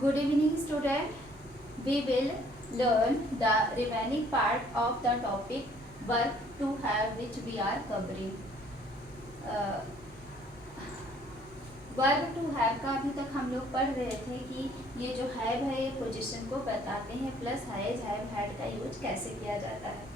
Good evening, student. We will learn the remaining part of the topic verb to have, which we are covering. Verb to have का अभी तक हम लोग पढ़ रहे थे कि ये जो हैव है ये पोजीशन को बताते हैं, प्लस हैज हैव हैड का यूज कैसे किया जाता है।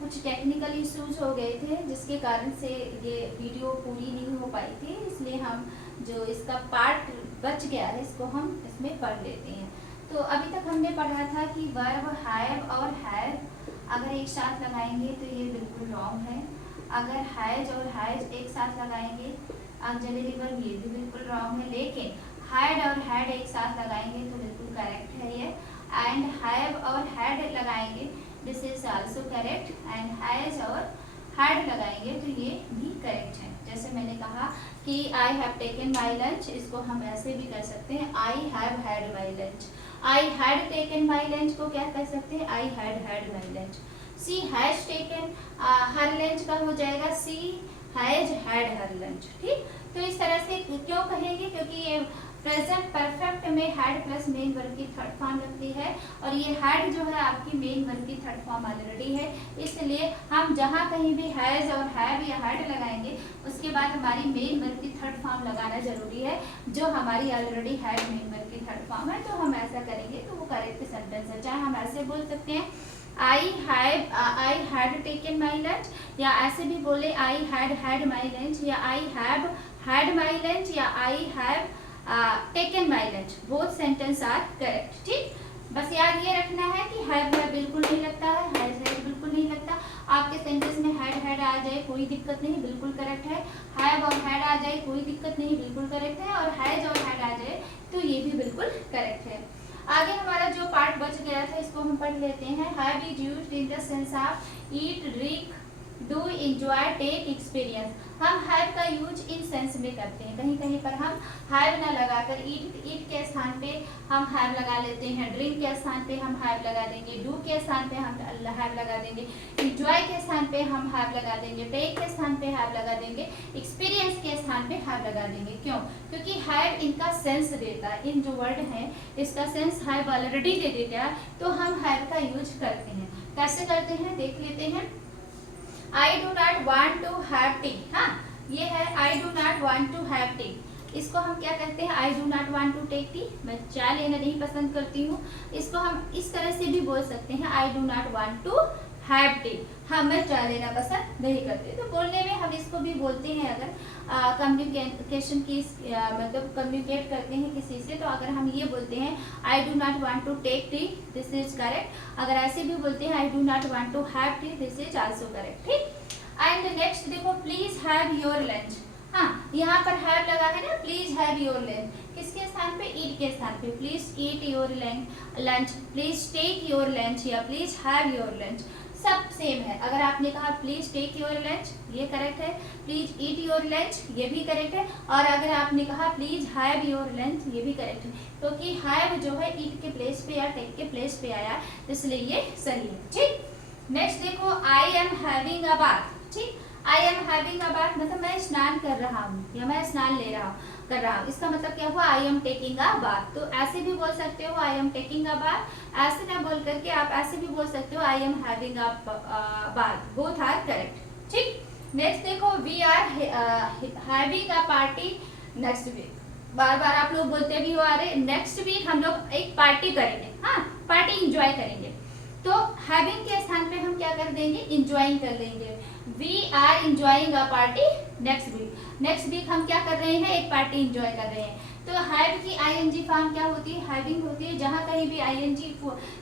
कुछ टेक्निकल इश्यूज हो गए थे जिसके कारण से ये वीडियो पूरी नहीं हो पाई थी, इसलिए हम जो इसका पार्ट बच गया है इसको हम इसमें पढ़ लेते हैं। तो अभी तक हमने पढ़ा था कि वर्ब हैव और हैव अगर एक साथ लगाएंगे तो ये बिल्कुल रॉन्ग है। अगर हैज और हैज एक साथ लगाएंगे ऑक्सिलरी वर्ब ये भी बिल्कुल रॉन्ग है, लेकिन हैड और हैड एक साथ लगाएंगे तो बिल्कुल करेक्ट है ये। एंड हैव और हैड लगाएंगे this is also correct, and has और हैड लगाएंगे तो ये भी करेक्ट है। जैसे मैंने कहा कि I have taken my lunch, इसको हम ऐसे भी कर सकते हैं I have had my lunch. I had taken my lunch को क्या कर सकते हैं I had had my lunch. She has taken her lunch का हो जाएगा she has had her lunch. ठीक, तो इस तरह से क्यों कहेंगे, क्योंकि ये प्रेजेंट परफेक्ट में हैड प्लस मेन वर्ब की थर्ड फॉर्म लगती है, और ये हैड जो है आपकी मेन वर्ब की थर्ड फॉर्म ऑलरेडी है, इसलिए हम जहाँ कहीं भी हैज और हैव या हैड लगाएंगे उसके बाद हमारी मेन वर्ब की थर्ड फॉर्म लगाना जरूरी है, जो हमारी ऑलरेडी हैड मेन वर्ब की थर्ड फॉर्म है। तो हम ऐसा करेंगे तो वो करेक्ट सेंटेंस है। चाहे हम ऐसे बोल सकते हैं I had taken my lunch, या ऐसे भी बोले I had had my lunch, या I have had my lunch, या I have taken my lunch. Both sentence are correct. ठीक, बस याद ये रखना है कि हैव बिल्कुल नहीं लगता है, हैज बिल्कुल नहीं लगता। आपके सेंटेंस में हैड आ जाए कोई दिक्कत नहीं, बिल्कुल करेक्ट है। हैव और हैड आ जाए कोई दिक्कत नहीं, बिल्कुल करेक्ट है। और हैज और हैड आ जाए तो ये भी बिल्कुल करेक्ट है। आगे हमारा जो पार्ट बच गया था इसको हम पढ़ लेते हैं। Have is used in the sense of eat, drink, do, enjoy, take, experience. हम हैव का यूज इन सेंस में करते हैं। कहीं कहीं पर हम हैव ना लगाकर ईट के स्थान पे हम हैव लगा लेते हैं, ड्रिंक के स्थान पे हम हैव लगा देंगे, डू के स्थान पे हम हैव लगा देंगे, एंजॉय के स्थान पे हम हैव लगा देंगे, टेक के स्थान पे हैव लगा देंगे, एक्सपीरियंस के स्थान पे हैव लगा देंगे। क्यों? क्योंकि हैव इनका सेंस देता है। इन जो वर्ड है इसका सेंस हैव ऑलरेडी दे देता है, तो हम हैव का यूज करते हैं। कैसे करते हैं देख लेते हैं। I do not want to have tea। हाँ, ये है I do not want to have tea। इसको हम क्या कहते हैं I do not want to take tea, मैं चाय लेना नहीं पसंद करती हूँ। इसको हम इस तरह से भी बोल सकते हैं I do not want to have tea। हाँ, मैं चाय लेना पसंद नहीं करती। तो बोलने में हम इसको भी बोलते हैं, अगर कम्युनिकेशन की मतलब कम्युनिकेट करते हैं किसी से, तो अगर हम ये बोलते हैं I do not want to take tea, this is correct. अगर ऐसे भी बोलते हैं I do not want to have tea, this is also correct. ठीक, एंड नेक्स्ट देखो प्लीज हैव योर लंच। हाँ, यहाँ पर हैव लगा है ना, प्लीज हैव योर लंच किसके स्थान पे ईट के स्थान पे। Please eat your lunch, please take your lunch, या प्लीज हैव योर लंच, सब सेम है। अगर आपने कहा प्लीज टेक योर लंच ये करेक्ट है, प्लीज ईट योर लंच ये भी करेक्ट है, और अगर आपने कहा प्लीज हैव योर लंच ये भी करेक्ट है, क्योंकि हैव जो है ईट के प्लेस पे या टेक के प्लेस पे आया, इसलिए ये सही है। ठीक, नेक्स्ट देखो I am having a bath. ठीक, I am having a bath मतलब मैं स्नान कर रहा हूँ या मैं स्नान ले रहा हूँ कर रहा हूँ। इसका मतलब क्या हुआ I am taking a bath. तो ऐसे भी बोल सकते हो I am taking a bath, ऐसे ना बोल करके आप ऐसे भी बोल सकते हो I am having a bath, both are correct. ठीक, नेक्स्ट देखो we are having a party next week. बार बार आप लोग बोलते भी हो अरे नेक्स्ट वीक हम लोग एक पार्टी करेंगे, हाँ पार्टी इंजॉय करेंगे। तो हैविंग के स्थान पे हम क्या कर देंगे इंजॉइंग कर लेंगे। We are enjoying a party next week. Next week हम क्या कर रहे हैं एक पार्टी इंजॉय कर रहे हैं। तो हैव की आईएनजी फॉर्म क्या होती है हैविंग होती है। जहाँ कहीं भी आईएनजी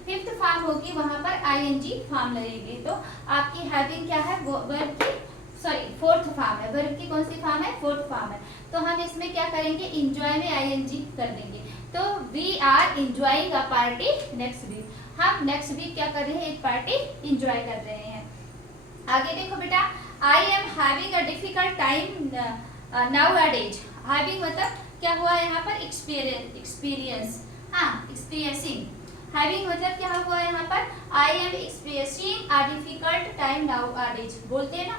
फिफ्थ फॉर्म होगी वहां पर आईएनजी फॉर्म लगेगी। तो आपकी हैविंग क्या है वर्ब की फोर्थ फॉर्म है। वर्ब की कौन सी फॉर्म है फोर्थ फॉर्म है। तो हम इसमें क्या करेंगे इंजॉय में आईएनजी कर देंगे। तो we are enjoying a party next week. हम नेक्स्ट वीक क्या कर रहे हैं एक पार्टी इंजॉय कर रहे हैं। आगे देखो बेटा आई am having a difficult time nowadays. Having मतलब क्या हुआ यहाँ पर एक्सपीरियंस, हाँ एक्सपीरियंसिंग। हैविंग मतलब क्या हुआ यहाँ पर आई am experiencing a difficult time nowadays. बोलते हैं ना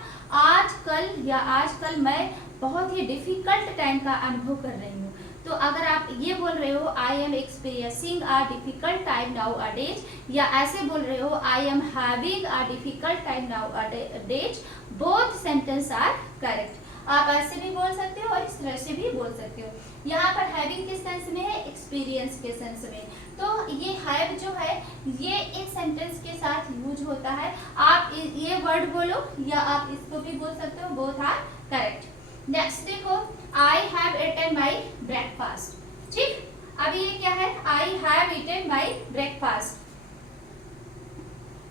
आजकल मैं बहुत ही डिफिकल्ट टाइम का अनुभव कर रही हूँ। तो अगर आप ये बोल रहे हो I am experiencing a difficult time nowadays, या ऐसे बोल रहे हो I am having a difficult time nowadays, both sentence are correct. आप ऐसे भी बोल सकते हो और इस तरह से भी बोल सकते हो। यहाँ पर हैविंग किस सेंस में है, एक्सपीरियंस के सेंस में। तो ये हैव जो है ये इस सेंटेंस के साथ यूज होता है। आप ये वर्ड बोलो या आप इसको भी बोल सकते हो, बोथ आर करेक्ट। नेक्स्ट देखो, I have eaten my breakfast. ठीक, अब ये क्या है, I have eaten my breakfast.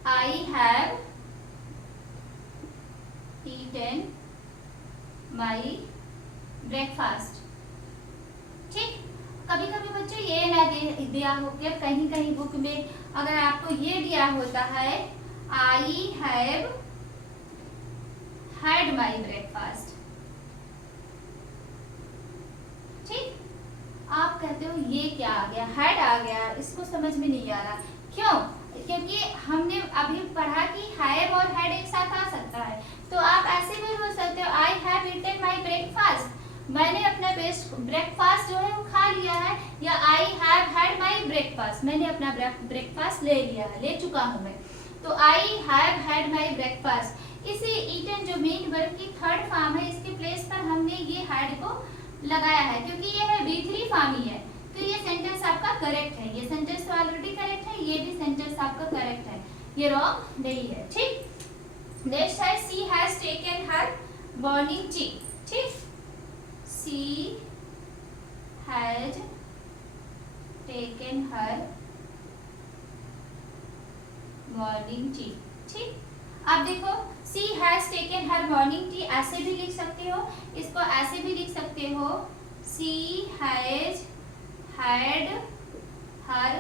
I have eaten my breakfast. ठीक, कभी कभी बच्चों ये ना दिया हो कि कहीं कहीं बुक में अगर आपको ये दिया होता है I have had my breakfast. ठीक, आप कहते हो ये क्या आ गया, हैड आ गया, इसको समझ में नहीं आ रहा। क्यों? क्योंकि हमने अभी पढ़ा कि हैव और हैड एक साथ आ सकता है। तो आप ऐसे भी बोल सकते हो I have eaten my breakfast, मैंने अपना ब्रेकफास्ट जो है वो खा लिया है, या I have had my breakfast, मैंने अपना ब्रेकफास्ट ले लिया है, ले चुका हूँ मैं। तो I have had my breakfast, इसी ईटन जो मेन वर्ब की थर्ड फॉर्म है, इसके प्लेस पर हमने ये हैड को लगाया है क्योंकि ये है V3 फॉर्म ही है। तो ये सेंटेंस आपका करेक्ट है, ये सेंटेंस तो ऑलरेडी करेक्ट है, ये भी सेंटेंस आपका करेक्ट है, ये रॉन्ग नहीं है। ठीक, नेक्स्ट है she has taken her morning tea. ठीक, she has taken her morning tea. ठीक, अब देखो she has taken her morning tea ऐसे भी लिख सकते हो, इसको ऐसे भी लिख सकते हो she has had her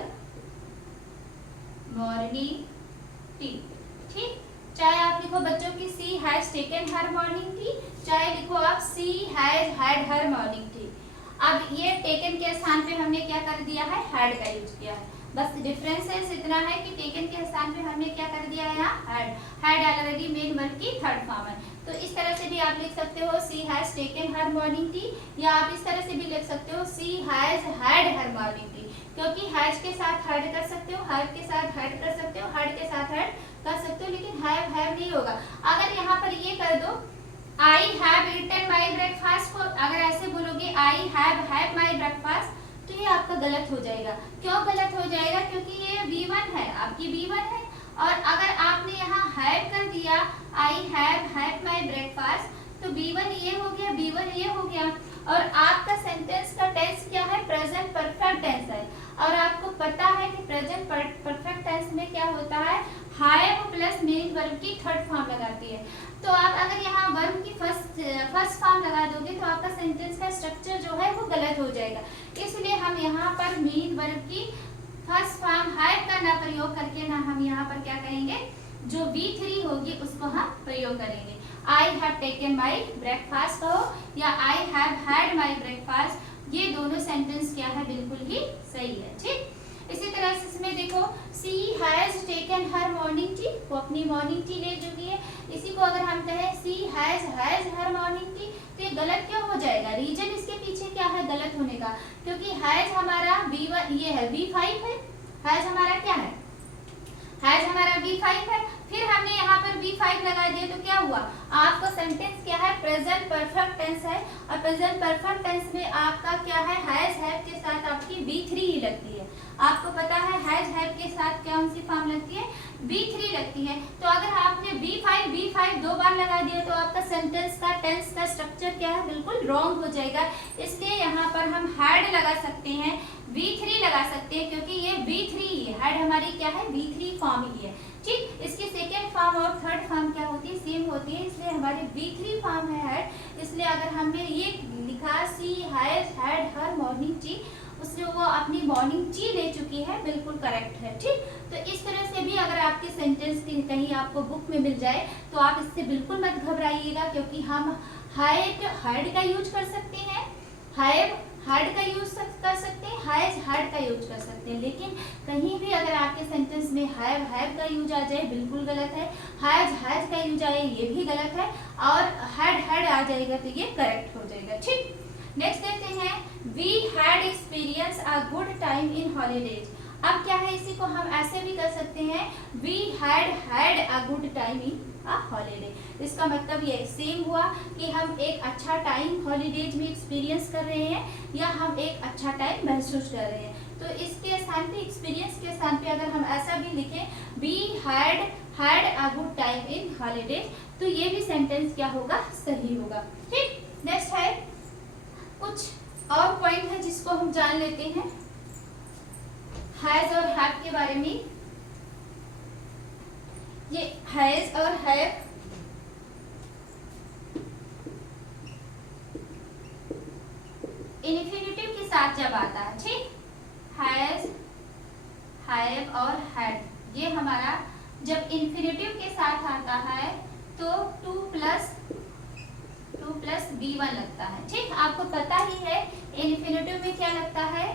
morning tea. ठीक, चाहे आप लिखो बच्चों की she has taken her morning tea, चाहे लिखो आप she has had her morning tea. अब ये टेकन के स्थान पे हमने क्या कर दिया है, हैड का यूज किया है। बस डिफरेंस इतना है कि टेकन के स्थान पे हमने क्या कर दिया है, यहाँ had. Had already main verb की थर्ड फॉर्म है। तो इस तरह से भी आप लिख सकते हो she has taken her morning tea, या आप इस तरह से भी लिख सकते हो she has had her morning tea, क्योंकि हैज के साथ हैड कर सकते हो, हर के साथ हैड कर सकते हो, हड के साथ हैड कर सकते हो, लेकिन हैव नहीं होगा। अगर यहाँ पर ये कर दो I have eaten my breakfast को अगर ऐसे बोलोगे आई हैव माई ब्रेकफास्ट, तो ये आपका गलत हो जाएगा। क्यों गलत हो जाएगा? क्योंकि ये V1 है, आपकी V1 है, और अगर आपने यहाँ हैव कर दिया आई हैव माई ब्रेकफास्ट, तो B1 ये हो गया, B1 ये हो गया, और आपका सेंटेंस का टेंस क्या है, प्रेजेंट परफेक्ट टेंस है। और आपको पता है कि प्रेजेंट परफेक्ट टेंस में क्या होता है, हैव प्लस मेन वर्ब की थर्ड फॉर्म लगाती है। तो आप अगर यहाँ वर्ब की फर्स्ट फॉर्म लगा दोगे तो आपका सेंटेंस का स्ट्रक्चर जो है वो गलत हो जाएगा। इसलिए हम यहाँ पर मेन वर्ब की फर्स्ट फॉर्म हैव का ना प्रयोग करके ना हम यहाँ पर क्या करेंगे, जो V3 होगी उसको हम प्रयोग करेंगे। आई हैव टेकन माई ब्रेकफास्ट कहो या I have had my breakfast, ये दोनों सेंटेंस क्या है, बिल्कुल ही सही है। ठीक, इसी तरह से इसमें देखो she has taken her morning tea, वो अपनी मॉर्निंग टी ले चुकी है। इसी को अगर हम कहें सी हैज हर मॉर्निंग टी, तो ये गलत क्यों हो जाएगा? रीजन इसके पीछे क्या है गलत होने का, क्योंकि हैज हमारा V1 ये है, V5 है, हैज हमारा क्या है, हैज हमारा V5 है। फिर हमने यहाँ पर V5 लगा दिया तो क्या हुआ, आपका सेंटेंस क्या है, प्रेजेंट परफेक्ट टेंस है, और प्रेजेंट परफेक्ट टेंस में आपका क्या है, हैज हैव के साथ आपकी V3 ही लगती है। आपको पता है हैज हैव के साथ कौन सी फॉर्म लगती है, V3 लगती है। तो अगर आपने V5 दो बार लगा दिया तो आपका सेंटेंस का टेंस का स्ट्रक्चर क्या है, बिल्कुल रॉन्ग हो जाएगा। इसलिए यहाँ पर हम हैड लगा सकते हैं, V3 लगा सकते हैं, क्योंकि ये V3 ही है, हैड हमारी क्या है, V3 फॉर्म ही है। ठीक, इसकी सेकेंड फॉर्म और थर्ड फॉर्म क्या होती है, सेम होती है, इसलिए हमारी V3 फॉर्म है हैड। इसलिए अगर हमने ये लिखा she has had her morning tea, उसने वो अपनी मॉर्निंग टी ले चुकी है, बिल्कुल करेक्ट है। ठीक, तो इस तरह से भी अगर आपके सेंटेंस कहीं आपको बुक में मिल जाए तो आप इससे बिल्कुल मत घबराइएगा, क्योंकि हम हैड का यूज कर सकते हैं, हैड का यूज कर सकते हैं, हैड का यूज कर सकते हैं, लेकिन कहीं भी अगर आपके सेंटेंस में हैव का यूज आ जाए बिल्कुल गलत है, हैज का यूज आए ये भी गलत है, और हैड आ जाएगा तो ये करेक्ट हो जाएगा। ठीक, नेक्स्ट देखते हैं we had experience a good time in holidays. अब क्या है, इसी को हम ऐसे भी कर सकते हैं, we had a good time in a holiday. इसका मतलब ये सेम हुआ कि हम एक अच्छा टाइम हॉलीडेज में एक्सपीरियंस कर रहे हैं या हम एक अच्छा टाइम महसूस कर रहे हैं। तो इसके स्थान पे, एक्सपीरियंस के स्थान पे अगर हम ऐसा भी लिखें, we had a good time in holidays, तो ये भी सेंटेंस क्या होगा, सही होगा। ठीक, नेक्स्ट है कुछ और पॉइंट है जिसको हम जान लेते हैं हैज और हैव के बारे में। ये हैज और हैव इन्फिनिटिव के साथ जब आता है, ठीक, हैज, हैव और हैड, ये हमारा जब इन्फिनिटिव के साथ आता है तो 2 प्लस B1 लगता है। ठीक, आपको पता ही है इन्फिनिटिव में क्या लगता है,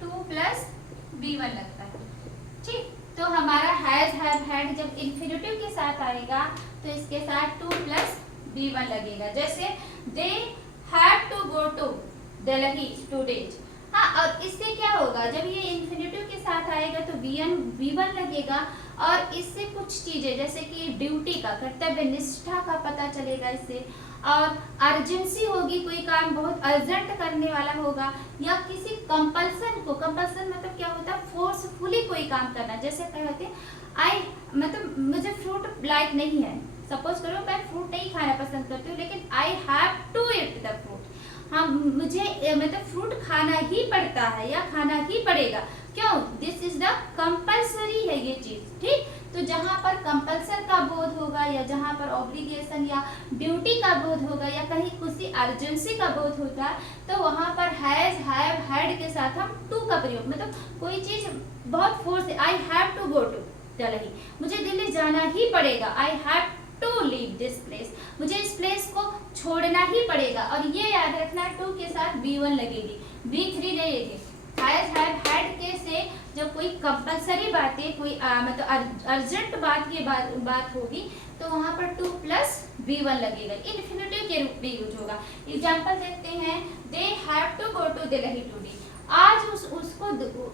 2 प्लस B1 लगता है। ठीक, तो हमारा हैज, हैव, हैड जब इन्फिनिटिव के साथ आएगा तो इसके साथ 2 प्लस B1 लगेगा। जैसे they have to go to Delhi today. हाँ, और इससे क्या होगा, जब ये इन्फिनिटिव के साथ आएगा तो B1 लगेगा, और इससे कुछ चीजें जैसे कि ड्यूटी का, कर्तव्य निष्ठा का पता चलेगा इससे, और अर्जेंसी होगी, कोई काम बहुत अर्जेंट करने वाला होगा, या किसी कंपल्सन को, कंपल्सन मतलब क्या होता है, फोर्सफुली कोई काम करना। जैसे कहते हैं आई, मतलब मुझे फ्रूट लाइक नहीं है, सपोज करो मैं फ्रूट नहीं खाना पसंद करती हूँ, लेकिन I have to eat the fruit, हाँ मुझे मतलब फ्रूट खाना ही पड़ता है या खाना ही पड़ेगा। क्यों, दिस इज द कंपल्सरी है ये चीज। ठीक, तो जहां पर कंपल्सन का बोध होगा या जहां पर ऑब्लिगेशन या ड्यूटी का बोध होगा या कहीं किसी अर्जेंसी का बोध होता है, तो वहां पर हैज, हैव, हैड के साथ हम टू का प्रयोग, मतलब कोई चीज बहुत फोर्स है, I have to go to Delhi, मुझे दिल्ली जाना ही पड़ेगा, I have to leave this place, मुझे इस प्लेस को छोड़ना ही पड़ेगा। और ये याद रखना, टू के साथ B1 लगेगी, B3 नहीं लगेगी। हैज, हैव, हैड के से जब कोई कंपल्सरी बातें, कोई मतलब अर्जेंट बात की बात होगी तो वहां पर 2 प्लस B1 लगेगा, इन्फिनिटिव के रूप में यूज होगा। एग्जांपल देखते हैं, they have to go to Delhi today. आज उसको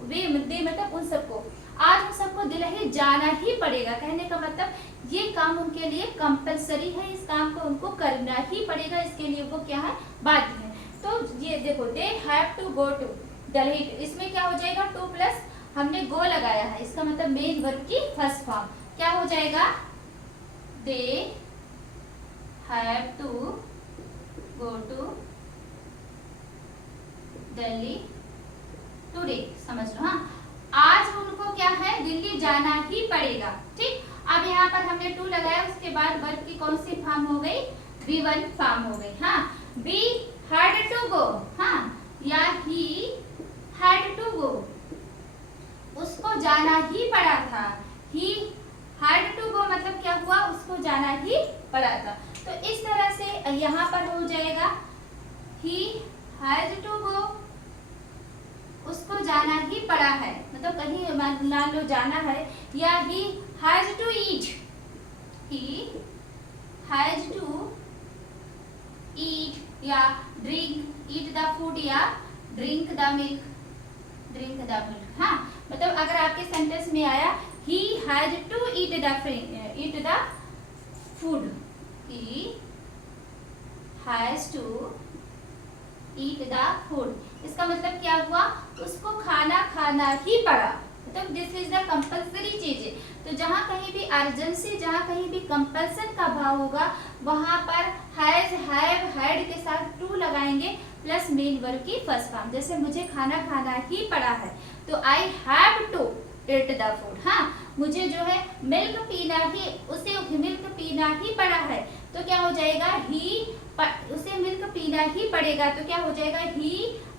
वे मतलब उन सबको, आज उन सबको दिल्ली जाना ही पड़ेगा। कहने का मतलब ये काम उनके लिए कंपल्सरी है, इस काम को उनको करना ही पड़ेगा, इसके लिए वो क्या है, बाध्य है। तो ये देखो, they have to go to Delhi, इसमें क्या हो जाएगा, 2 प्लस हमने गो लगाया है, इसका मतलब मेन वर्ब की फर्स्ट फॉर्म क्या हो जाएगा, they have to go to Delhi today, समझ लो। हाँ, आज उनको क्या है, दिल्ली जाना ही पड़ेगा। ठीक, अब यहाँ पर हमने 2 लगाया, उसके बाद वर्ब की कौन सी फॉर्म हो गई, B1 फॉर्म हो गई। हाँ, बी हैड टू गो, हाँ, या ही हैड टू गो, उसको जाना ही पड़ा था, ही हैड टू गो मतलब क्या हुआ, उसको जाना ही पड़ा था। तो इस तरह से यहाँ पर हो जाएगा, ही हैज टू गो, उसको जाना ही पड़ा है, मतलब कहीं मान लो जाना है, या he has to eat, he has to eat या ड्रिंक, ईट द फूड या drink the milk, drink the milk. हाँ, मतलब अगर आपके सेंटेंस में आया he has to eat the food, he has to eat the food, इसका मतलब क्या हुआ, उसको खाना ही पड़ा, मतलब दिस इज द कंपल्सरी चीज है। तो जहाँ कहीं भी अर्जेंसी, जहाँ कहीं भी कंपल्सन का भाव होगा, वहां पर हैज, हैव, हैड के साथ टू लगाएंगे प्लस मेन वर्ब की फर्स्ट फॉर्म। जैसे मुझे खाना ही पड़ा है, तो I have to eat the food. हाँ, मुझे जो है मिल्क पीना ही, उसे मिल्क पीना ही पड़ा है, तो क्या हो जाएगा, उसे मिल्क पीना ही पड़ेगा, तो क्या हो जाएगा, he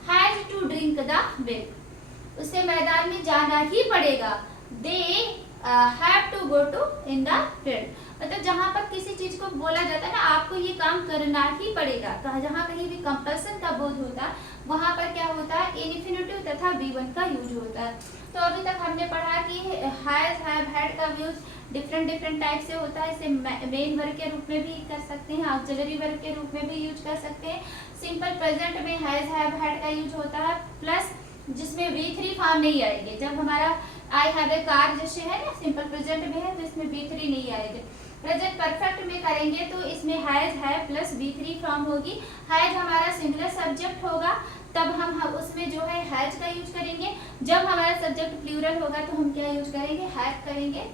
has to drink the milk, उसे मैदान में जाना ही पड़ेगा, they have to go to in the field. मतलब जहाँ पर किसी चीज को बोला जाता है ना, आपको ये काम करना ही पड़ेगा, जहाँ कहीं भी कंपल्सन का बोध होता, वहाँ पर क्या होता है, इन्फिनेटिव तथा V1 का यूज होता है। तो अभी तक हमने पढ़ा कि हैज, हैव, हैड का यूज डिफरेंट टाइप से होता है। इसे मेन वर्ब के रूप में भी कर सकते हैं, ऑक्सिलरी वर्ब के रूप में भी यूज कर सकते हैं। सिंपल प्रेजेंट में हैज, हैव, हैड का यूज होता है, प्लस जिसमें V3 फॉर्म नहीं आएंगे। जब हमारा आई हैव ए कार जैसे है ना, सिंपल प्रेजेंट में है, तो इसमें V3 नहीं आएंगे। प्रेजेंट परफेक्ट में करेंगे तो इसमें has, have plus V3 form होगी। हैज हमारा सिंगुलर सब्जेक्ट होगा, तब हम उसमें जो है हैज का यूज करेंगे। जब हमारा सब्जेक्ट प्लूरल होगा तो हम क्या यूज करेंगे, हैव करेंगे।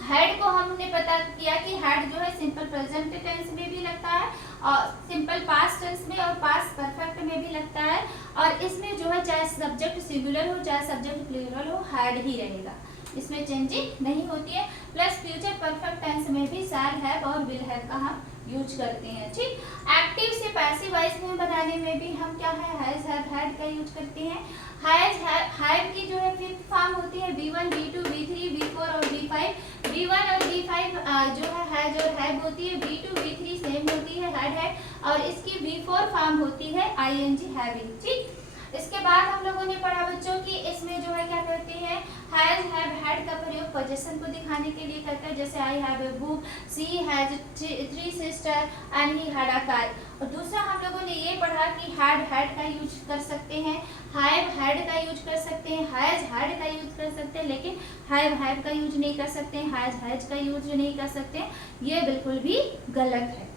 हैड को हमने पता किया कि हैड जो है सिंपल प्रेजेंट टेंस में भी लगता है और सिंपल पास्ट टेंस में और पास्ट परफेक्ट में भी लगता है। और इसमें जो है चाहे सब्जेक्ट सिंगुलर हो चाहे सब्जेक्ट प्लूरल हो, हैड ही रहेगा, इसमें चेंजिंग नहीं होती है। प्लस फ्यूचर परफेक्ट टेंस में भी शैल हैव और विल हैव का हम यूज करते हैं। ठीक, एक्टिव से पैसिव वॉइस में बनाने में भी हम क्या है, हैज, हैव, हैड का यूज करते हैं। हैज, हैव की जो है फिफ्थ फॉर्म होती है V1, V2, V3, V4 और V5। V1 और V5 जो है हैज और हैव होती है। V2, V3 सेम होती है, हैड है, और इसकी V4 फॉर्म होती है ING हैविंग। ठीक, इसके बाद हम लोगों ने पढ़ा बच्चों कि इसमें जो है क्या करते हैं, हैज, हैव, हैड का प्रयोग पोजीशन को दिखाने के लिए करते हैं। जैसे I have a book, she has 3 sister and he had a car. और दूसरा हम लोगों ने ये पढ़ा कि हैड, हैड का यूज कर सकते हैं, हैव, हैड का यूज कर सकते हैं, हैज, हैड का यूज कर सकते हैं, लेकिन हैव, हैव का यूज नहीं कर सकते, हैज, हैज का यूज नहीं कर सकते। ये बिल्कुल भी गलत है।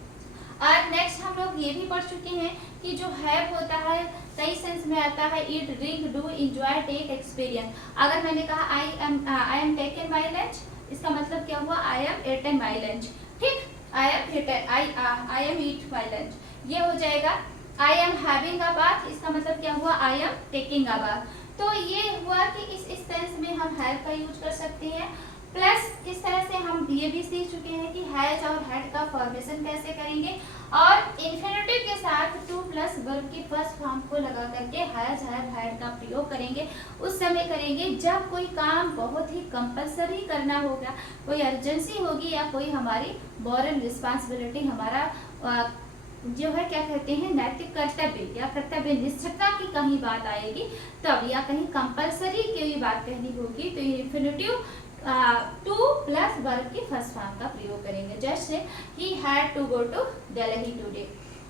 और नेक्स्ट हम लोग ये भी पढ़ चुके हैं कि जो हैव होता है कई सेंस में आता है, eat, drink, do, enjoy, take, experience. अगर मैंने कहा I am taken my lunch, इसका मतलब क्या हुआ, I am eaten my lunch. ठीक, I am eat my lunch, ये हो जाएगा। I am having a bath, इसका मतलब क्या हुआ, I am taking a bath. तो ये हुआ कि इस सेंस में हम हैव का यूज कर सकते हैं। प्लस इस तरह से हम ये भी सीख चुके हैं कि हैज और हैड का फॉर्मेशन कैसे करेंगे, और इन्फिनेटिव के साथ टू प्लस वर्ब की फर्स्ट फॉर्म को लगा करके हैज, हैव, हैड का प्रयोग करेंगे। उस समय करेंगे जब कोई काम बहुत ही कंपलसरी करना होगा, कोई अर्जेंसी होगी, या कोई हमारी मॉरल रिस्पॉन्सिबिलिटी, हमारा जो है क्या कहते हैं, नैतिक कर्तव्य या कर्तव्य निष्ठता की कहीं बात आएगी तब, या कहीं कंपलसरी की बात कहनी होगी, तो इन्फिनेटिव टू प्लस वर्ब की फर्स्ट फॉर्म का प्रयोग करेंगे। जैसे he had to go to Delhi today,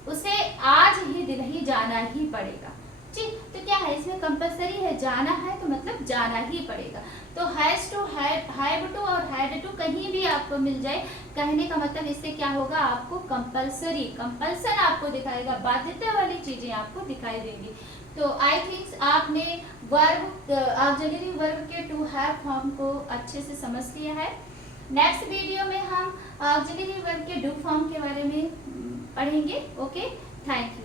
उसे आज ही दिल्ली जाना ही पड़ेगा। ठीक, तो क्या है, इसमें कंपलसरी है, जाना है तो मतलब जाना ही पड़ेगा। तो हैज टू, हैव टू और हैड टू कहीं भी आपको मिल जाए, कहने का मतलब इससे क्या होगा, आपको कंपलसरी, कंपल्सन आपको दिखाएगा, बाध्यता वाली चीजें आपको दिखाई देंगी। तो आई थिंक आपने वर्ब, ऑक्सिलरी वर्ब के टू हैव फॉर्म को अच्छे से समझ लिया है। नेक्स्ट वीडियो में हम ऑक्सिलरी वर्ब के डू फॉर्म के बारे में पढ़ेंगे। Okay, thank you.